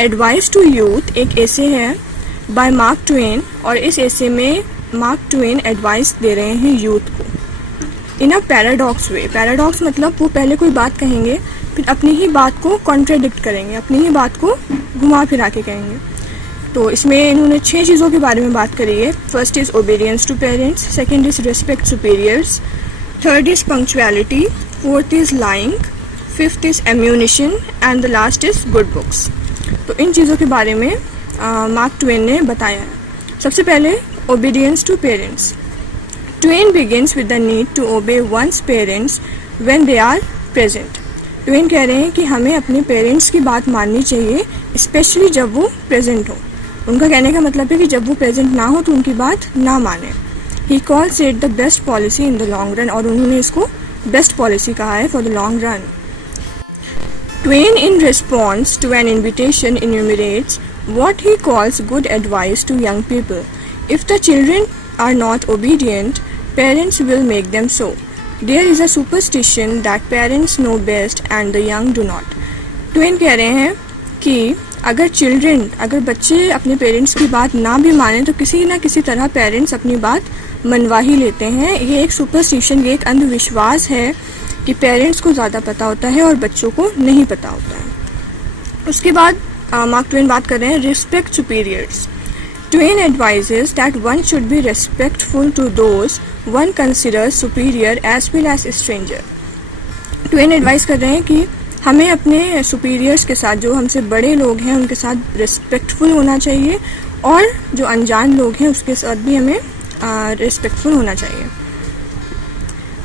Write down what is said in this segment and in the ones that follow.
Advice to youth एक एसे है bye mark Twain, और इस एसे में मार्क ट्वेन एडवाइस दे रहे हैं यूथ को इन अ पैराडॉक्स वे। पैराडॉक्स मतलब वो पहले कोई बात कहेंगे, फिर अपनी ही बात को कॉन्ट्राडिक्ट करेंगे, अपनी ही बात को घुमा फिरा के कहेंगे। तो इसमें इन्होंने 6 चीज़ों के बारे में बात करी है। First is obedience to parents, second is respect superiors, third is punctuality, fourth is lying, fifth is ammunition and the last is good books. तो इन चीज़ों के बारे में मार्क ट्वेन ने बताया है। सबसे पहले obedience to parents. Twain begins with the need to obey one's parents when they are present. Twain कह रहे हैं कि हमें अपने पेरेंट्स की बात माननी चाहिए, स्पेशली जब वो प्रेजेंट हो। उनका कहने का मतलब है कि जब वो प्रेजेंट ना हो तो उनकी बात ना माने। He calls it the best policy in the long run, और उन्होंने इसको बेस्ट पॉलिसी कहा है for the long run. Twain in response to an invitation enumerates what he calls good advice to young people. If the children are not obedient, parents will make them so. There is a superstition that parents know best and the young do not. Twain कह रहे हैं कि अगर बच्चे अपने parents की बात ना भी माने तो किसी ना किसी तरह पेरेंट्स अपनी बात मनवा ही लेते हैं। ये एक सुपरस्टिशन, ये एक अंधविश्वास है कि पेरेंट्स को ज़्यादा पता होता है और बच्चों को नहीं पता होता है। उसके बाद मार्क ट्वेन बात कर रहे हैं respect superiors. Twain advises that one should be respectful to those one considers superior as well as stranger. Twain advice कर रहे हैं कि हमें अपने सुपीरियर्स के साथ, जो हमसे बड़े लोग हैं उनके साथ रिस्पेक्टफुल होना चाहिए, और जो अनजान लोग हैं उसके साथ भी हमें रिस्पेक्टफुल होना चाहिए।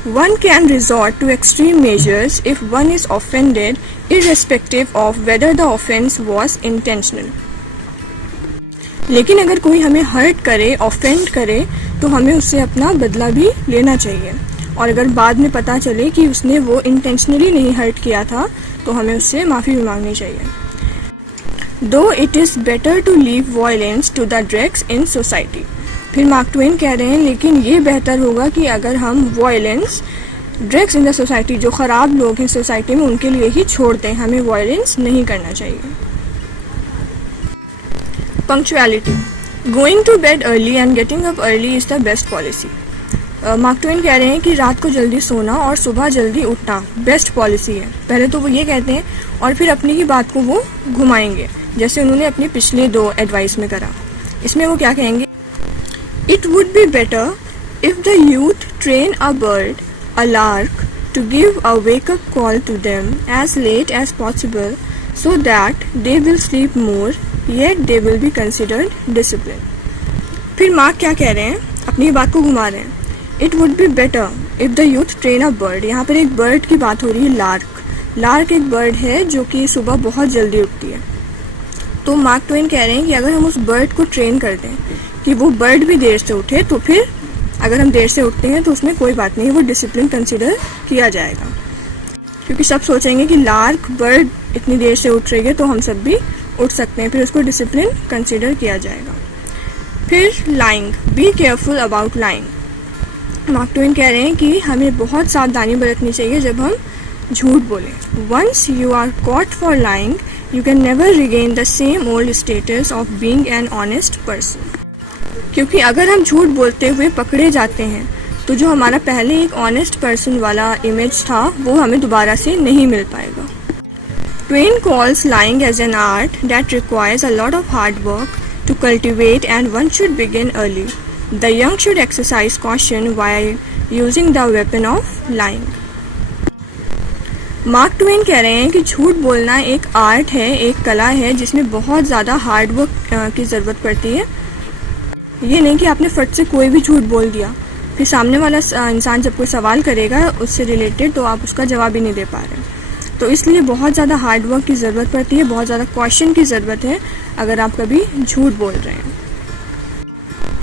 One can resort to extreme measures if one is offended, irrespective of whether the offense was intentional. लेकिन अगर कोई हमें हर्ट करे, ऑफेंड करे, तो हमें उससे अपना बदला भी लेना चाहिए, और अगर बाद में पता चले कि उसने वो इंटेंशनली नहीं हर्ट किया था तो हमें उससे माफ़ी भी मांगनी चाहिए। Though it is better to leave violence to the dregs in society. फिर मार्क ट्वेन कह रहे हैं लेकिन ये बेहतर होगा कि अगर हम violence drugs in the society, जो ख़राब लोग हैं सोसाइटी में, उनके लिए ही छोड़ दें, हमें वायलेंस नहीं करना चाहिए। Punctuality. Going to bed early and getting up early is the best policy. Mark Twain कह रहे हैं कि रात को जल्दी सोना और सुबह जल्दी उठना बेस्ट पॉलिसी है। पहले तो वो ये कहते हैं और फिर अपनी ही बात को वो घुमाएंगे, जैसे उन्होंने अपने पिछले 2 एडवाइस में करा। इसमें वो क्या कहेंगे? It would be better if the youth train a bird, a lark, to give a wake-up call to them as late as possible so that they will sleep more, yet they will be considered disciplined. फिर mark क्या कह रहे हैं? अपनी बात को घुमा रहे हैं। It would be better if the youth train a bird. यहाँ पर एक बर्ड की बात हो रही है, लार्क। लार्क एक बर्ड है जो कि सुबह बहुत जल्दी उठती है। तो मार्क ट्वेन कह रहे हैं कि अगर हम उस बर्ड को ट्रेन कर दें कि वो बर्ड भी देर से उठे, तो फिर अगर हम देर से उठते हैं तो उसमें कोई बात नहीं, वो डिसिप्लिन कंसिडर किया जाएगा, क्योंकि सब सोचेंगे कि लार्क बर्ड इतनी देर से उठ रही है तो हम सब भी उठ सकते हैं, फिर उसको डिसिप्लिन कंसिडर किया जाएगा। फिर lying, be careful about lying. Mark Twain कह रहे हैं कि हमें बहुत सावधानी बरतनी चाहिए जब हम झूठ बोलें। Once you are caught for lying you can never regain the same old status of being an honest person. क्योंकि अगर हम झूठ बोलते हुए पकड़े जाते हैं तो जो हमारा पहले एक ऑनेस्ट पर्सन वाला इमेज था वो हमें दोबारा से नहीं मिल पाएगा। Twain calls lying as an art that requires a lot of hard work to cultivate and one should begin early. The young should exercise caution while using the weapon of lying. Mark Twain कह रहे हैं कि झूठ बोलना एक art है, एक कला है जिसमें बहुत ज़्यादा हार्ड वर्क की ज़रूरत पड़ती है। ये नहीं कि आपने फट से कोई भी झूठ बोल दिया, फिर सामने वाला इंसान जब कोई सवाल करेगा उससे रिलेटेड तो आप उसका जवाब ही नहीं दे पा रहे। तो इसलिए बहुत ज़्यादा हार्ड वर्क की ज़रूरत पड़ती है, बहुत ज़्यादा कॉशन की ज़रूरत है अगर आप कभी झूठ बोल रहे हैं।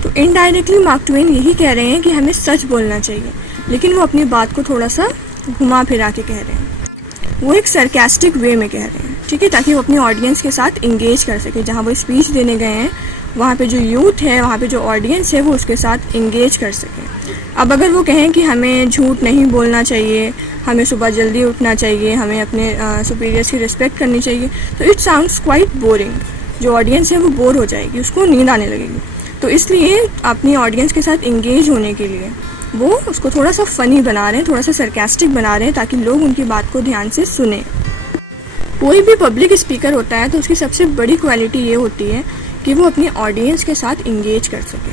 तो इनडायरेक्टली मार्क ट्वेन यही कह रहे हैं कि हमें सच बोलना चाहिए, लेकिन वो अपनी बात को थोड़ा सा घुमा फिरा के कह रहे हैं। वो एक सरकास्टिक वे में कह रहे हैं, ठीक है, ताकि वो अपनी ऑडियंस के साथ इंगेज कर सके। जहाँ वो स्पीच देने गए हैं वहाँ पे जो यूथ है, वहाँ पे जो ऑडियंस है, वो उसके साथ इंगेज कर सकें। अब अगर वो कहें कि हमें झूठ नहीं बोलना चाहिए, हमें सुबह जल्दी उठना चाहिए, हमें अपने सुपीरियर्स की रिस्पेक्ट करनी चाहिए, तो इट साउंड्स क्वाइट बोरिंग। जो ऑडियंस है वो बोर हो जाएगी, उसको नींद आने लगेगी। तो इसलिए अपनी ऑडियंस के साथ इंगेज होने के लिए वो उसको थोड़ा सा फ़नी बना रहे हैं, थोड़ा सा सरकास्टिक बना रहे हैं, ताकि लोग उनकी बात को ध्यान से सुने। कोई भी पब्लिक स्पीकर होता है तो उसकी सबसे बड़ी क्वालिटी ये होती है कि वो अपनी ऑडियंस के साथ इंगेज कर सके।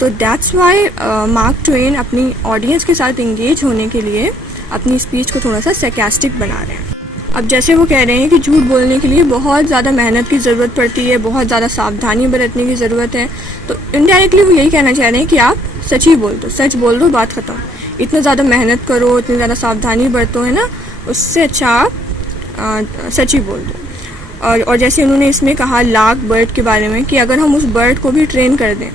तो दैट्स वाई मार्क ट्वेन अपनी ऑडियंस के साथ इंगेज होने के लिए अपनी स्पीच को थोड़ा सा सरकास्टिक बना रहे हैं। अब जैसे वो कह रहे हैं कि झूठ बोलने के लिए बहुत ज़्यादा मेहनत की ज़रूरत पड़ती है, बहुत ज़्यादा सावधानी बरतने की ज़रूरत है, तो इनडायरेक्टली वो यही कहना चाह रहे हैं कि आप सच ही बोल दो, सच बोल दो, बात ख़त्म। इतना ज़्यादा मेहनत करो, इतनी ज़्यादा सावधानी बरतो, है ना, उससे अच्छा आप सच ही बोल दो। और जैसे उन्होंने इसमें कहा लार्क बर्ड के बारे में कि अगर हम उस बर्ड को भी ट्रेन कर दें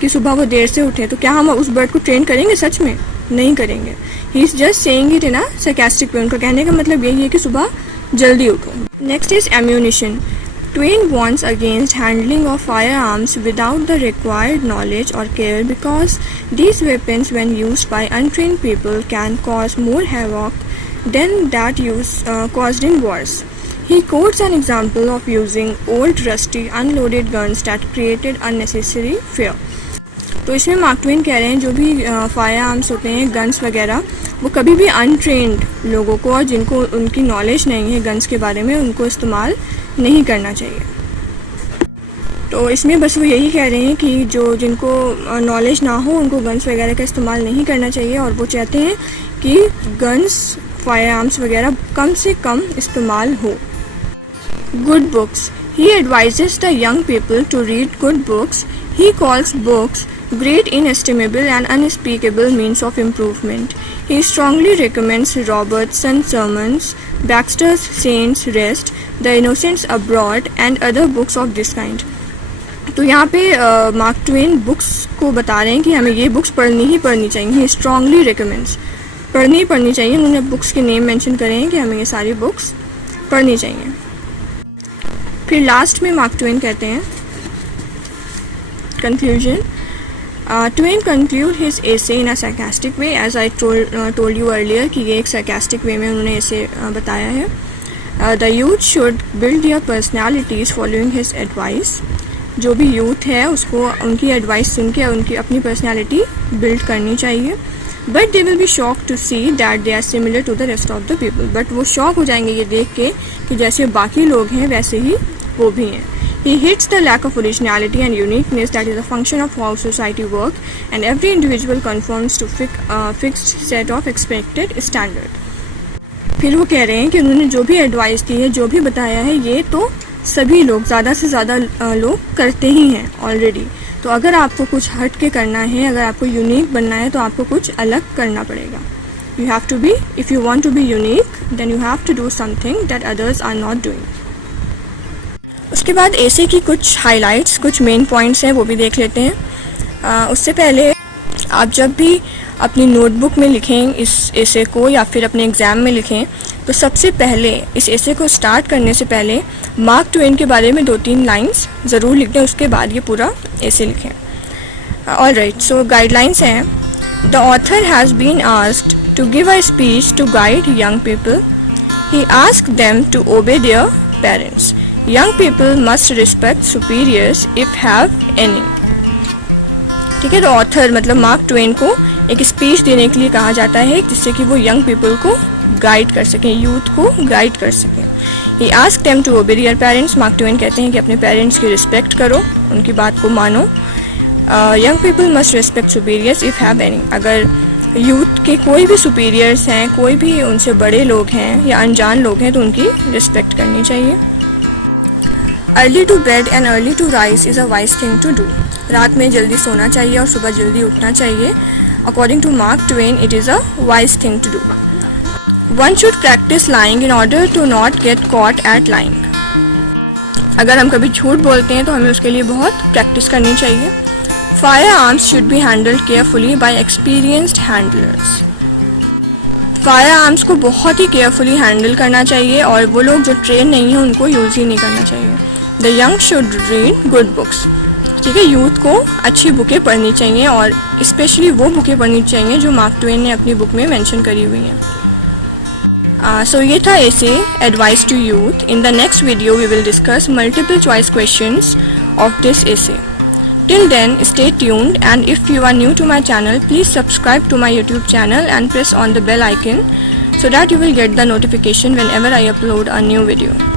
कि सुबह वो देर से उठे, तो क्या हम उस बर्ड को ट्रेन करेंगे? सच में नहीं करेंगे। He is just saying it in a sarcastic way. उनका कहने का मतलब यही है कि सुबह जल्दी उठो। Next is ammunition. Twain warns against handling of firearms without the required knowledge or care because these weapons when used by untrained people can cause more havoc than that caused in wars. He quotes an example of using old rusty unloaded guns that created unnecessary fear. तो इसमें mark Twain कह रहे हैं जो भी fire arms होते हैं, guns वगैरह, वो कभी भी अनट्रेंड लोगों को और जिनको उनकी नॉलेज नहीं है गन्स के बारे में, उनको इस्तेमाल नहीं करना चाहिए। तो इसमें बस वो यही कह रहे हैं कि जिनको नॉलेज ना हो उनको गन्स वगैरह का इस्तेमाल नहीं करना चाहिए, और वो चाहते हैं कि गन्स, फायर आर्म्स वगैरह कम से कम इस्तेमाल हो। Good books. He advises the young people to read good books. He calls books great, inestimable and unspeakable means of improvement. He strongly recommends Robertson's Sermons, Baxter's Saints' Rest, The Innocents Abroad and other books of this kind. तो यहाँ पे mark Twain books को बता रहे हैं कि हमें ये बुक्स पढ़नी ही पढ़नी चाहिए। ही स्ट्रांगली रिकमेंड्स, पढ़नी ही पढ़नी चाहिए। उन्होंने बुक्स के नेम मेंशन करे हैं कि हमें ये सारी बुक्स पढ़नी चाहिए। फिर लास्ट में मार्क ट्वेन कहते हैं conclusion. Twain conclude his essay in a sarcastic way, as I told you earlier कि ये एक sarcastic वे में उन्होंने ऐसे बताया है। The youth should build their personalities following his advice. जो भी यूथ है उसको उनकी एडवाइस सुन के उनकी अपनी पर्सनैलिटी बिल्ड करनी चाहिए। But they will be shock to see that they are similar to the rest of the people. But वो शॉक हो जाएंगे ये देख के कि जैसे बाकी लोग हैं वैसे ही वो भी हैं। He hits the lack of originality and uniqueness that is a function of how society works, and every individual conforms to fixed set of expected standard. फिर वो कह रहे हैं कि उन्होंने जो भी एडवाइस दी है, जो भी बताया है, ये तो सभी लोग, ज़्यादा से ज़्यादा लोग करते ही हैं ऑलरेडी। तो अगर आपको कुछ हट के करना है, अगर आपको यूनिक बनना है, तो आपको कुछ अलग करना पड़ेगा। You have to be, if you want to be unique, then you have to do something that others are not doing. उसके बाद एसे की कुछ हाइलाइट्स, कुछ मेन पॉइंट्स हैं, वो भी देख लेते हैं। उससे पहले आप जब भी अपनी नोटबुक में लिखें इस एसे को या फिर अपने एग्ज़ाम में लिखें, तो सबसे पहले इस एसे को स्टार्ट करने से पहले मार्क ट्वेन के बारे में 2-3 लाइंस ज़रूर लिख दें, उसके बाद ये पूरा एसे लिखें। ऑल राइट, सो गाइडलाइंस हैं। The author has been asked to give a speech to guide young people. He asked them to obey their parents. Young people must respect superiors if have any. ठीक है, तो author मतलब mark Twain को एक speech देने के लिए कहा जाता है जिससे कि वो यंग पीपल को गाइड कर सकें, यूथ को गाइड कर सकें। He asked them to obey their parents. Mark Twain कहते हैं कि अपने पेरेंट्स की रिस्पेक्ट करो, उनकी बात को मानो। Young people must respect superiors if have any. अगर यूथ के कोई भी सुपीरियर्स हैं, कोई भी उनसे बड़े लोग हैं या अनजान लोग हैं, तो उनकी रिस्पेक्ट करनी चाहिए। Early to bed and early to rise is a wise thing to do. रात में जल्दी सोना चाहिए और सुबह जल्दी उठना चाहिए। According to Mark Twain it is a wise thing to do. One should practise lying in order to not get caught at lying. अगर हम कभी झूठ बोलते हैं तो हमें उसके लिए बहुत प्रैक्टिस करनी चाहिए। Fire arms should be handled carefully by experienced handlers. Fire arms को बहुत ही केयरफुली हैंडल करना चाहिए और वो लोग जो ट्रेन नहीं हैं उनको यूज़ ही नहीं करना चाहिए। The young should read good books. ठीक है, यूथ को अच्छी बुकें पढ़नी चाहिए और स्पेशली वो बुकें पढ़नी चाहिए जो मार्क ट्वेन ने अपनी बुक में मेंशन करी हुई हैं। सो ये था ऐसे advice to youth. In the next video we will discuss multiple choice questions of this essay. Till then, stay tuned, and if you are new to my channel, please subscribe to my YouTube channel and press on the bell icon so that you will get the notification whenever I upload a new video.